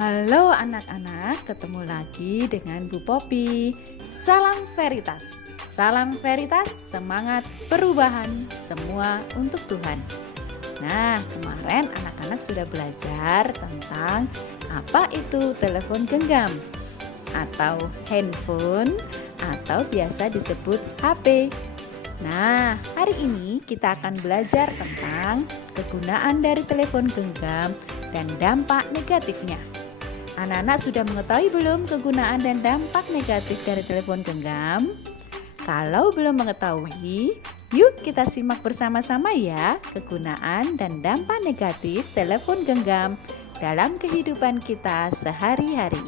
Halo anak-anak, ketemu lagi dengan Bu Popi. Salam Veritas. Salam Veritas, semangat perubahan semua untuk Tuhan. Nah, kemarin anak-anak sudah belajar tentang apa itu telepon genggam atau handphone atau biasa disebut HP. Nah, hari ini kita akan belajar tentang kegunaan dari telepon genggam dan dampak negatifnya. Anak-anak sudah mengetahui belum kegunaan dan dampak negatif dari telepon genggam? Kalau belum mengetahui, yuk kita simak bersama-sama ya kegunaan dan dampak negatif telepon genggam dalam kehidupan kita sehari-hari.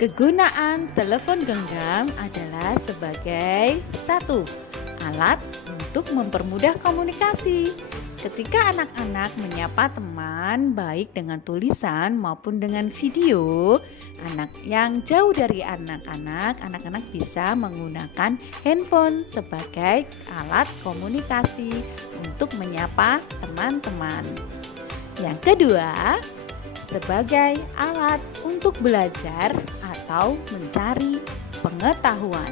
Kegunaan telepon genggam adalah sebagai satu, alat untuk mempermudah komunikasi. Ketika anak-anak menyapa teman baik dengan tulisan maupun dengan video, anak yang jauh dari anak-anak bisa menggunakan handphone sebagai alat komunikasi untuk menyapa teman-teman. Yang kedua, sebagai alat untuk belajar atau mencari pengetahuan.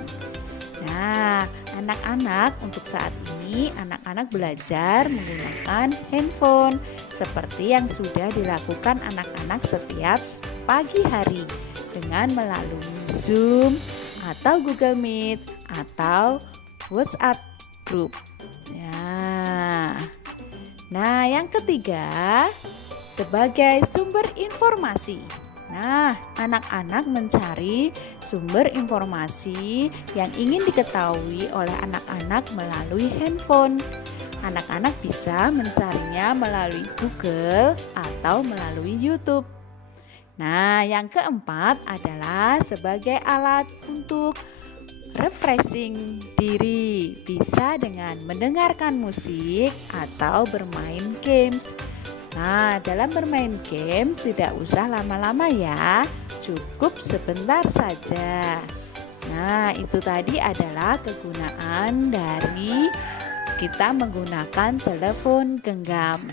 Nah, anak-anak untuk saat ini anak-anak belajar menggunakan handphone seperti yang sudah dilakukan anak-anak setiap pagi hari dengan melalui Zoom atau Google Meet atau WhatsApp group. Nah, yang ketiga, sebagai sumber informasi. Nah, anak-anak mencari sumber informasi yang ingin diketahui oleh anak-anak melalui handphone. Anak-anak bisa mencarinya melalui Google atau melalui YouTube. Nah, yang keempat adalah sebagai alat untuk refreshing diri, bisa dengan mendengarkan musik atau bermain games. Nah, dalam bermain game tidak usah lama-lama ya, cukup sebentar saja. Nah, itu tadi adalah kegunaan dari kita menggunakan telepon genggam.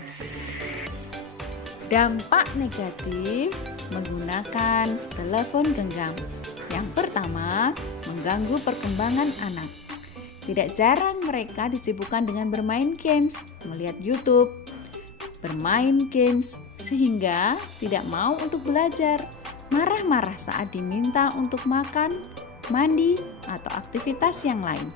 Dampak negatif menggunakan telepon genggam. Yang pertama, mengganggu perkembangan anak. Tidak jarang mereka disibukkan dengan bermain games, melihat YouTube, bermain games, sehingga tidak mau untuk belajar, marah-marah saat diminta untuk makan, mandi, atau aktivitas yang lain.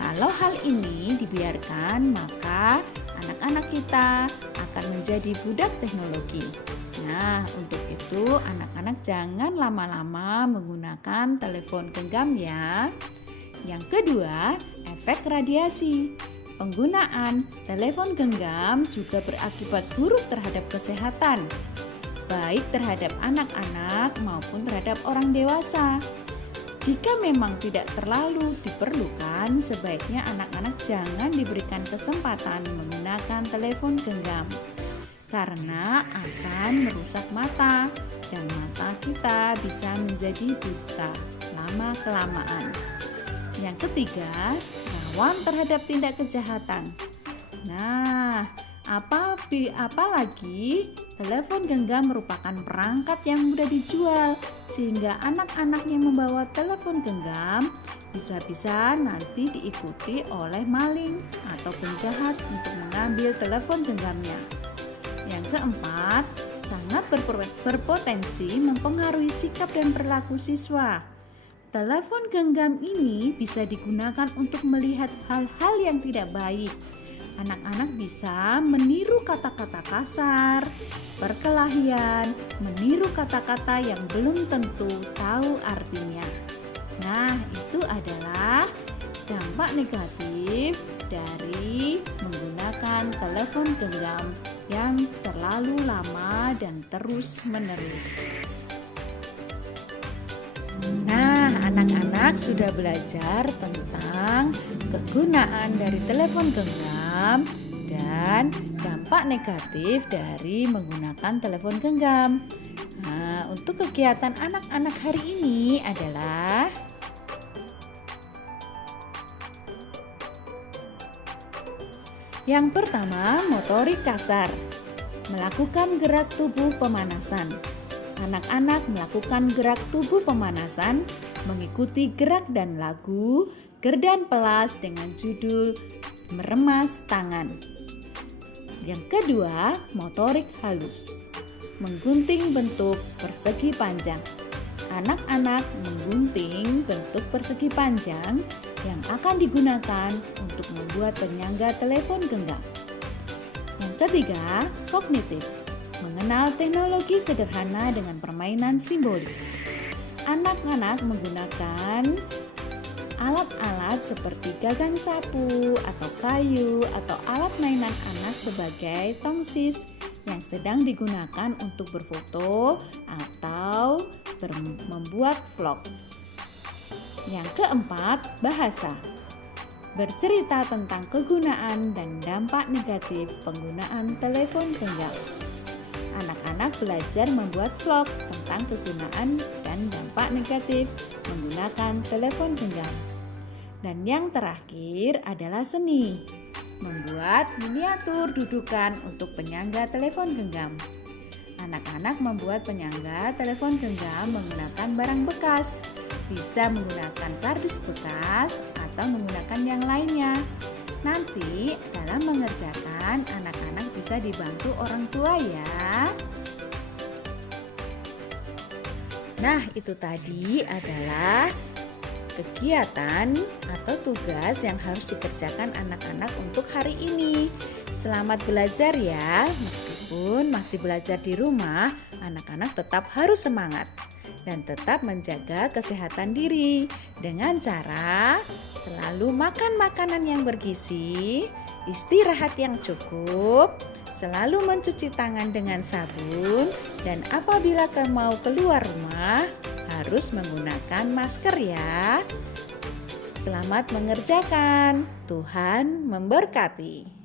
Kalau hal ini dibiarkan, maka anak-anak kita akan menjadi budak teknologi. Nah, untuk itu anak-anak jangan lama-lama menggunakan telepon genggam ya. Yang kedua, efek radiasi. Penggunaan telepon genggam juga berakibat buruk terhadap kesehatan, baik terhadap anak-anak maupun terhadap orang dewasa. Jika memang tidak terlalu diperlukan, sebaiknya anak-anak jangan diberikan kesempatan menggunakan telepon genggam, karena akan merusak mata, dan mata kita bisa menjadi buta lama-kelamaan. Yang ketiga, rawan terhadap tindak kejahatan. Nah, apalagi telepon genggam merupakan perangkat yang mudah dijual, sehingga anak-anak yang membawa telepon genggam bisa-bisa nanti diikuti oleh maling atau penjahat untuk mengambil telepon genggamnya. Yang keempat, sangat berpotensi mempengaruhi sikap dan perilaku siswa. Telepon genggam ini bisa digunakan untuk melihat hal-hal yang tidak baik. Anak-anak bisa meniru kata-kata kasar, perkelahian, meniru kata-kata yang belum tentu tahu artinya. Nah, itu adalah dampak negatif dari menggunakan telepon genggam yang terlalu lama dan terus-menerus. Nah, anak-anak sudah belajar tentang kegunaan dari telepon genggam dan dampak negatif dari menggunakan telepon genggam. Nah, untuk kegiatan anak-anak hari ini adalah yang pertama, motorik kasar. Melakukan gerak tubuh pemanasan. Anak-anak melakukan gerak tubuh pemanasan mengikuti gerak dan lagu Gerdan Pelas dengan judul Meremas Tangan. Yang kedua, motorik halus. Menggunting bentuk persegi panjang. Anak-anak menggunting bentuk persegi panjang yang akan digunakan untuk membuat penyangga telepon genggam. Yang ketiga, kognitif. Mengenal teknologi sederhana dengan permainan simbolik. Anak-anak menggunakan alat-alat seperti gagang sapu atau kayu atau alat mainan anak sebagai tongsis yang sedang digunakan untuk berfoto atau membuat vlog. Yang keempat, bahasa. Bercerita tentang kegunaan dan dampak negatif penggunaan telepon genggam. Anak-anak belajar membuat vlog tentang kegunaan dan dampak negatif menggunakan telepon genggam. Dan yang terakhir adalah seni. Membuat miniatur dudukan untuk penyangga telepon genggam. Anak-anak membuat penyangga telepon genggam menggunakan barang bekas. Bisa menggunakan kardus bekas atau menggunakan yang lainnya. Nanti dalam mengerjakan anak-anak bisa dibantu orang tua ya. Nah, itu tadi adalah kegiatan atau tugas yang harus dikerjakan anak-anak untuk hari ini. Selamat belajar ya. Meskipun masih belajar di rumah, anak-anak tetap harus semangat dan tetap menjaga kesehatan diri dengan cara selalu makan makanan yang bergizi, istirahat yang cukup, selalu mencuci tangan dengan sabun, dan apabila mau keluar rumah harus menggunakan masker ya. Selamat mengerjakan. Tuhan memberkati.